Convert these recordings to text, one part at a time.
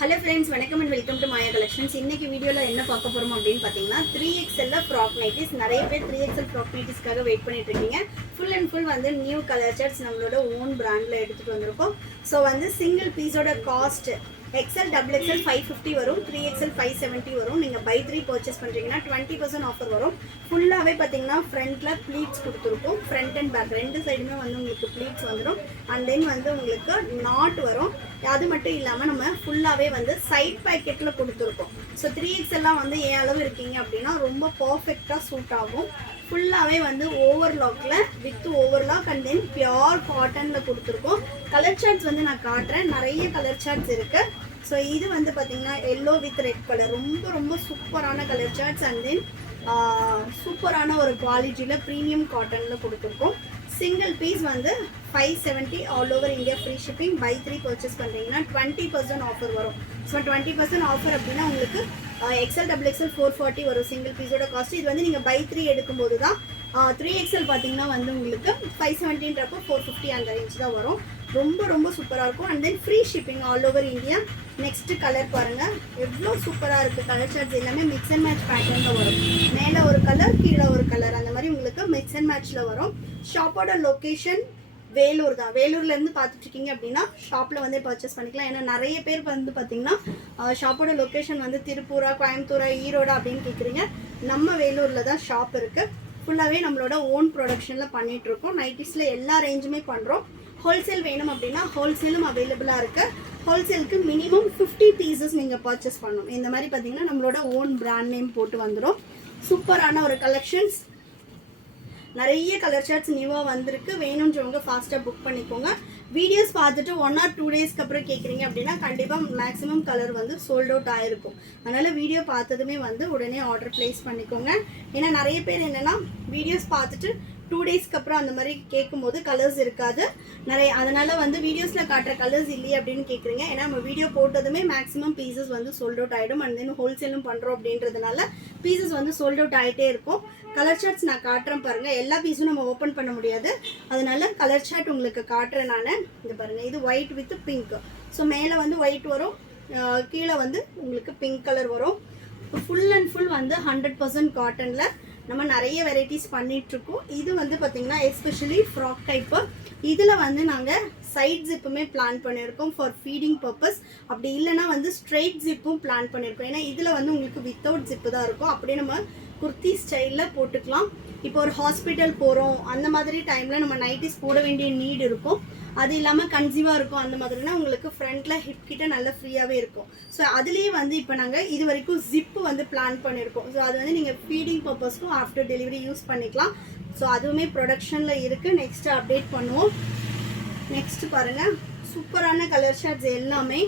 Hello friends, welcome and welcome to Maya Collections. இன்னைக்கு வீடியோல என்ன பார்க்க போறோம் அப்படினு பாத்தீங்கன்னா 3XL frock nighties. நிறைய பேர் 3XL frock nightiesக்காக வெயிட் பண்ணிட்டு இருக்கீங்க. Full and full வந்து நியூ கலர் சார்ட்ஸ் நம்மளோட ஓன் பிராண்ட்ல எடுத்துட்டு வந்திருக்கோம். சோ வந்து சிங்கிள் பீஸோட காஸ்ட் XL double XL 550 வரும், 3XL 570 வரும். நீங்க பை 3 பர்ச்சேஸ் பண்றீங்கன்னா 20% ஆஃபர் வரும். ஃபுல்லாவே பாத்தீங்கன்னா ஃப்ரண்ட்ல ப்ளீட்ஸ் கொடுத்திருக்கோம். ஃப்ரண்ட் அண்ட் பேக் ரெண்டு சைடுமே வந்து உங்களுக்கு ப்ளீட்ஸ் வந்துரும். அண்ட் தென் வந்து உங்களுக்கு நாட் வரும். அது மட்டும் இல்லாம நம்ம ஃபுல்லாவே வந்து சைட் பாக்கெட்ல கொடுத்திருக்கோம். சோ 3XL எல்லாம் வந்து ஏன் அளவு இருக்கீங்க அப்படினா ரொம்ப பெர்ஃபெக்ட்டா சூட் ஆகும். ஃபுல்லாவே வந்து ஓவர்லாக்ல with overlock and then pure காட்டன்ல கொடுத்திருக்கோம். கலர் சார்ட்ஸ் வந்து நான் காட்டுறேன். நிறைய கலர் சார்ட்ஸ் இருக்கு. ஸோ இது வந்து பார்த்தீங்கன்னா எல்லோ வித் ரெட் கலர் ரொம்ப சூப்பரான கலர் சார்ட்ஸ் அண்ட் தென் சூப்பரான ஒரு குவாலிட்டியில் ப்ரீமியம் காட்டனில் கொடுத்துருக்கோம். சிங்கிள் பீஸ் வந்து 570 all over India free shipping. Buy 3 purchase பண்ணுறீங்கன்னா 20% ஆஃபர் வரும். ஸோ 20% ஆஃபர் அப்படின்னா உங்களுக்கு XL double XL 440 வரும் சிங்கிள் பீஸோட காஸ்ட். இது வந்து நீங்கள் பை 3 எடுக்கும்போது தான் 3XL பார்த்தீங்கன்னா வந்து உங்களுக்கு 570ன்றப்போ 450 அந்த ரேஞ்ச் தான் வரும். ரொம்ப சூப்பராக இருக்கும். And then free shipping all over India. Next colour பாருங்கள், எவ்வளோ சூப்பராக இருக்குது. கலர் சார்ட்ஸ் எல்லாமே மிக்ஸ் அண்ட் மேட்ச் பேட்டர்னில் வரும். மேலே ஒரு கலர் கீழே ஒரு கலர் அந்த மாதிரி உங்களுக்கு மிக்ஸ் அண்ட் மேட்ச்சில் வரும். ஷாப்போட லொக்கேஷன் வேலூர் தான். வேலூர்லேருந்து பார்த்துட்டு இருக்கீங்க அப்படின்னா ஷாப்பில் வந்து பர்ச்சேஸ் பண்ணிக்கலாம். ஏன்னா நிறைய பேர் வந்து பார்த்தீங்கன்னா ஷாப்போட லொக்கேஷன் வந்து திருப்பூரா, கோயம்புத்தூரா, ஈரோடா அப்படின்னு கேட்குறீங்க. நம்ம வேலூரில் தான் ஷாப் இருக்குது. ஃபுல்லாகவே நம்மளோட ஓன் ப்ரொடக்ஷனில் பண்ணிகிட்ருக்கோம். நைட்டிஸில் எல்லா ரேஞ்சுமே பண்ணுறோம். ஹோல்சேல் வேணும் அப்படின்னா ஹோல்சேலும் அவைலபிளாக இருக்குது. ஹோல்சேலுக்கு மினிமம் 50 பீசஸ் நீங்கள் பர்ச்சேஸ் பண்ணணும். இந்த மாதிரி பார்த்தீங்கன்னா நம்மளோட ஓன் பிராண்ட் நேம் போட்டு வந்துடும். சூப்பரான ஒரு கலெக்ஷன்ஸ். நிறைய கலர் சார்ட்ஸ் நியூவாக வந்திருக்கு. வேணுன்றவங்க ஃபாஸ்ட்டாக புக் பண்ணிக்கோங்க. வீடியோஸ் பார்த்துட்டு 1 or 2 டேஸ்க்கு அப்புறம் கேட்குறீங்க அப்படின்னா கண்டிப்பாக மேக்ஸிமம் கலர் வந்து சோல்ட் அவுட் ஆகிருக்கும். அதனால் வீடியோ பார்த்ததுமே வந்து உடனே ஆர்டர் ப்ளேஸ் பண்ணிக்கோங்க. ஏன்னா நிறைய பேர் என்னென்னா வீடியோஸ் பார்த்துட்டு 2 டேஸ்க்கு அப்புறம் அந்த மாதிரி கேட்கும்போது கலர்ஸ் இருக்காது நிறைய. அதனால் வந்து வீடியோஸில் காட்டுற கலர்ஸ் இல்லையே அப்படின்னு கேட்குறீங்க. ஏன்னா நம்ம வீடியோ போட்டதுமே மேக்ஸிமம் பீசஸ் வந்து சோல்ட் அவுட் ஆகிடும். அண்ட் தென் ஹோல்சேலும் பண்ணுறோம் அப்படின்றதுனால பீசஸ் வந்து சோல்ட் அவுட் ஆகிட்டே இருக்கும். கலர் சார்ட்ஸ் நான் காட்டுறேன் பாருங்கள். எல்லா பீஸும் நம்ம ஓப்பன் பண்ண முடியாது. அதனால கலர் சார்ட் உங்களுக்கு காட்டுறேன் நான். இது பாருங்கள், இது ஒயிட் வித் பிங்க். ஸோ மேலே வந்து ஒயிட் வரும், கீழே வந்து உங்களுக்கு பிங்க் கலர் வரும். ஃபுல் அண்ட் ஃபுல் வந்து 100% காட்டனில் நம்ம நிறைய வெரைட்டிஸ் பண்ணிகிட்ருக்கோம். இது வந்து பார்த்திங்கன்னா எஸ்பெஷலி ஃப்ராக் டைப்பு. இதில் வந்து நாங்கள் சைட் ஜிப்புமே பிளான் பண்ணியிருக்கோம் ஃபார் ஃபீடிங் பர்பஸ். அப்படி இல்லைனா வந்து ஸ்ட்ரெயிட் ஜிப்பும் பிளான் பண்ணியிருக்கோம். ஏன்னா இதில் வந்து உங்களுக்கு வித்தவுட் ஜிப்பு தான் இருக்கும். அப்படியே நம்ம குர்த்தி ஸ்டைலில் போட்டுக்கலாம். இப்போ ஒரு ஹாஸ்பிட்டல் போகிறோம் அந்த மாதிரி டைமில் நம்ம நைட்டிஸ் போட வேண்டிய நீட் இருக்கும். அது இல்லாமல் கன்சீவாக இருக்கும். அந்த மாதிரினா உங்களுக்கு ஃப்ரண்ட்டில் ஹிப் கிட்ட நல்லா ஃப்ரீயாகவே இருக்கும். ஸோ அதுலேயே வந்து இப்போ நாங்கள் இது வரைக்கும் ஜிப்பு வந்து பிளான் பண்ணியிருக்கோம். ஸோ அது வந்து நீங்கள் ஃபீடிங் பர்பஸ்க்கும் ஆஃப்டர் டெலிவரி யூஸ் பண்ணிக்கலாம். ஸோ அதுவுமே ப்ரொடக்ஷனில் இருக்குது. நெக்ஸ்ட்டு அப்டேட் பண்ணுவோம். நெக்ஸ்ட்டு பாருங்கள், சூப்பரான கலர் சார்ட்ஸ் எல்லாமே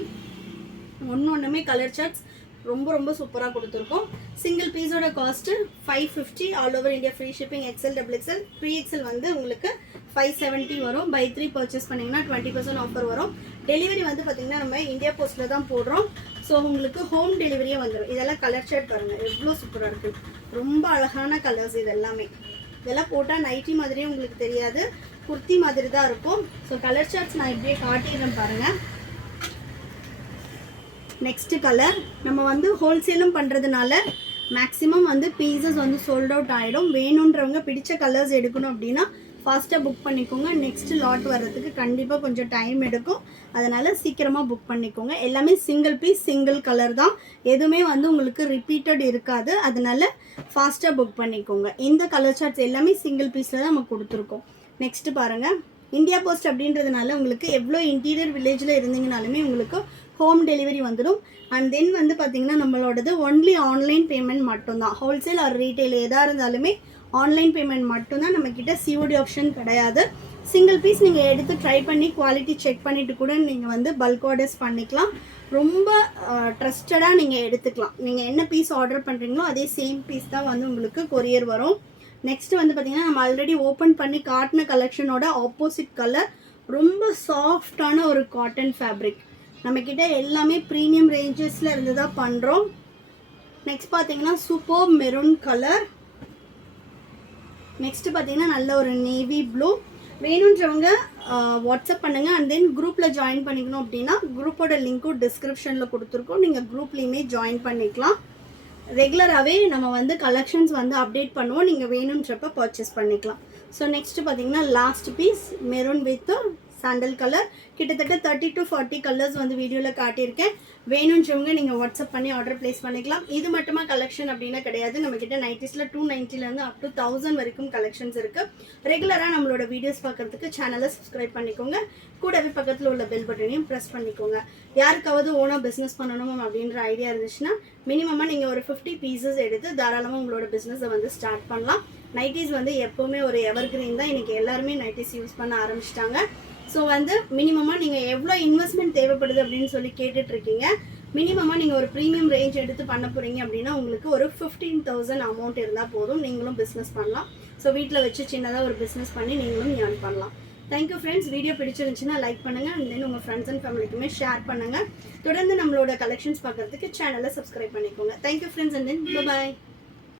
ஒன்றுமே கலர் சார்ட்ஸ் ரொம்ப சூப்பராக கொடுத்துருக்கோம். சிங்கிள் பீஸோட cost 550 all over India free shipping. XL double XL 3XL வந்து உங்களுக்கு 570 வரும். பை 3 பர்ச்சேஸ் பண்ணிங்கன்னா 20% ஆஃபர் வரும். டெலிவரி வந்து பார்த்திங்கன்னா நம்ம இந்தியா போஸ்ட்டில் தான் போடுறோம். ஸோ உங்களுக்கு ஹோம் டெலிவரியே வந்துடும். இதெல்லாம் கலர் சார்ட் பாருங்கள், எவ்வளோ சூப்பராக இருக்குது. ரொம்ப அழகான கலர்ஸ் இது எல்லாமே. இதெல்லாம் போட்டால் நைட்டி மாதிரியே உங்களுக்கு தெரியாது, குர்த்தி மாதிரி தான் இருக்கும். ஸோ கலர் சார்ட்ஸ் நான் இப்படியே காட்டிடுறேன் பாருங்கள். நெக்ஸ்ட்டு கலர் நம்ம வந்து ஹோல்சேலும் பண்ணுறதுனால மேக்ஸிமம் வந்து பீசஸ் வந்து சோல்ட் அவுட் ஆகிடும். வேணுன்றவங்க பிடிச்ச கலர்ஸ் எடுக்கணும் அப்படின்னா ஃபாஸ்ட்டாக புக் பண்ணிக்கோங்க. நெக்ஸ்ட் லாட் வர்றதுக்கு கண்டிப்பாக கொஞ்சம் டைம் எடுக்கும். அதனால் சீக்கிரமாக புக் பண்ணிக்கோங்க. எல்லாமே சிங்கிள் பீஸ் சிங்கிள் கலர் தான். எதுவுமே வந்து உங்களுக்கு ரிப்பீட்டட் இருக்காது. அதனால் ஃபாஸ்ட்டாக புக் பண்ணிக்கோங்க. இந்த கலர் சார்ட்ஸ் எல்லாமே சிங்கிள் பீஸில் தான் நம்ம கொடுத்துருக்கோம். நெக்ஸ்ட்டு பாருங்கள், இந்தியா போஸ்ட் அப்படின்றதுனால உங்களுக்கு எவ்வளோ இன்டீரியர் வில்லேஜில் இருந்தீங்கனாலுமே உங்களுக்கு ஹோம் டெலிவரி வந்துடும். அண்ட் தென் வந்து பார்த்திங்கன்னா நம்மளோடது ஒன்லி ஆன்லைன் பேமெண்ட் மட்டும்தான். ஹோல்சேல் ஆர் ரீட்டைல் எதாக இருந்தாலுமே ஆன்லைன் பேமெண்ட் மட்டும்தான். நம்மக்கிட்ட சிஓடி ஆப்ஷன் கிடையாது. சிங்கிள் பீஸ் நீங்கள் எடுத்து ட்ரை பண்ணி குவாலிட்டி செக் பண்ணிவிட்டு கூட நீங்கள் வந்து பல்க் ஆர்டர்ஸ் பண்ணிக்கலாம். ரொம்ப ட்ரஸ்டடாக நீங்கள் எடுத்துக்கலாம். நீங்கள் என்ன பீஸ் ஆர்டர் பண்ணுறீங்களோ அதே சேம் பீஸ் தான் வந்து உங்களுக்கு கொரியர் வரும். நெக்ஸ்ட் வந்து பார்த்திங்கன்னா நம்ம ஆல்ரெடி ஓப்பன் பண்ணி காட்டின கலெக்ஷனோட ஆப்போசிட் கலர். ரொம்ப சாஃப்டான ஒரு காட்டன் ஃபேப்ரிக். நம்மக்கிட்ட எல்லாமே ப்ரீமியம் ரேஞ்சஸில் இருந்து தான் பண்ணுறோம். நெக்ஸ்ட் பார்த்தீங்கன்னா சூப்பர் மெரூன் கலர். நெக்ஸ்ட்டு பார்த்தீங்கன்னா நல்ல ஒரு நேவி ப்ளூ. வேணுன்றவங்க வாட்ஸ்அப் பண்ணுங்கள். அண்ட் தென் குரூப்பில் ஜாயின் பண்ணிக்கணும் அப்படின்னா குரூப்போட லிங்க்கும் டிஸ்கிரிப்ஷனில் கொடுத்துருக்கோம். நீங்கள் குரூப்லேயுமே ஜாயின் பண்ணிக்கலாம். ரெகுலராகவே நம்ம வந்து கலெக்ஷன்ஸ் வந்து அப்டேட் பண்ணுவோம். நீங்கள் வேணுன்றப்ப பர்ச்சேஸ் பண்ணிக்கலாம். ஸோ நெக்ஸ்ட்டு பார்த்தீங்கன்னா last piece maroon with sandal colour. கிட்டத்தட்ட 30 to 40 கலர்ஸ் வந்து வீடியோவில் காட்டியிருக்கேன். வேணுன்றவங்க நீங்கள் வாட்ஸ்அப் பண்ணி ஆர்டர் ப்ளேஸ் பண்ணிக்கலாம். இது மட்டுமா கலெக்ஷன் அப்படின்னா கிடையாது. நம்மக்கிட்ட நைட்டிஸில் 290 அப் டு 1000 வரைக்கும் கலெக்ஷன்ஸ் இருக்குது. ரெகுலராக நம்மளோட வீடியோஸ் பார்க்குறதுக்கு சேனலை சப்ஸ்கிரைப் பண்ணிக்கோங்க. கூடவே பக்கத்தில் உள்ள பெல் பட்டனையும் ப்ரெஸ் பண்ணிக்கோங்க. யாருக்காவது ஓனாக பிஸ்னஸ் பண்ணணும் அப்படின்ற ஐடியா இருந்துச்சுன்னா மினிமமாக நீங்கள் ஒரு 50 பீசஸ் எடுத்து தாராளமாக உங்களோட பிஸ்னஸை வந்து ஸ்டார்ட் பண்ணலாம். நைட்டிஸ் வந்து எப்போவுமே ஒரு எவர்கிரீன் தான். இன்றைக்கி எல்லாருமே நைட்டிஸ் யூஸ் பண்ண ஆரம்பிச்சிட்டாங்க. ஸோ வந்து மினிமமாக நீங்கள் எவ்வளோ இன்வெஸ்ட்மெண்ட் தேவைப்படுது அப்படின்னு சொல்லி கேட்டுட்ருக்கீங்க. மினிமமாக நீங்கள் ஒரு ப்ரீமியம் ரேஞ்ச் எடுத்து பண்ண போகிறீங்க அப்படின்னா உங்களுக்கு ஒரு 15,000 அமௌண்ட் இருந்தால் போதும். நீங்களும் பிஸ்னஸ் பண்ணலாம். ஸோ வீட்டில் வச்சு சின்னதாக ஒரு பிஸ்னஸ் பண்ணி நீங்களும் ஏர்ன் பண்ணலாம். Thank you friends. வீடியோ பிடிச்சிருந்துச்சுன்னா லைக் பண்ணுங்கள். அண்ட் தென் உங்கள் ஃப்ரெண்ட்ஸ் அண்ட் ஃபேமிலிக்குமே ஷேர் பண்ணுங்கள். தொடர்ந்து நம்மளோட கலெக்ஷன்ஸ் பார்க்குறதுக்கு சேனலை சப்ஸ்கிரைப் பண்ணிக்கோங்க. Thank you friends. And then bye.